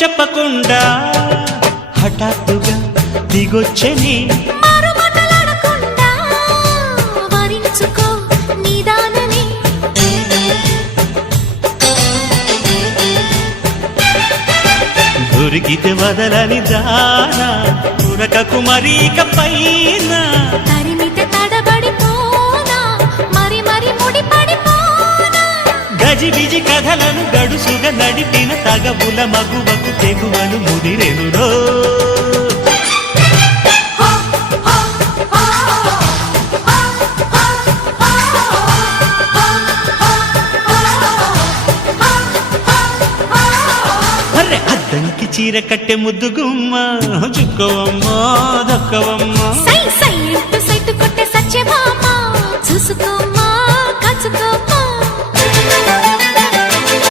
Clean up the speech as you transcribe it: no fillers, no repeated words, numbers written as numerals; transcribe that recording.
చెప్పకుండా హఠాత్తుగా దిగొచ్చని దొరికితే వదలని దానా ఉరకకు మరీక పైన తరిమితే తడబడిపోనా మరి మరి ముడిపడిపోనా గజిబిజి కథలను గడుసుగా నడిపిన తగవుల మగువకు తెగువను ముదిరెనురో అద్దంకి చీర కట్టె ముద్దు గుమ్మ చుక్కవమ్మ దక్కవమ్మ సై సై సైటు కొట్టే సత్యభామ చూసుకోమ్మ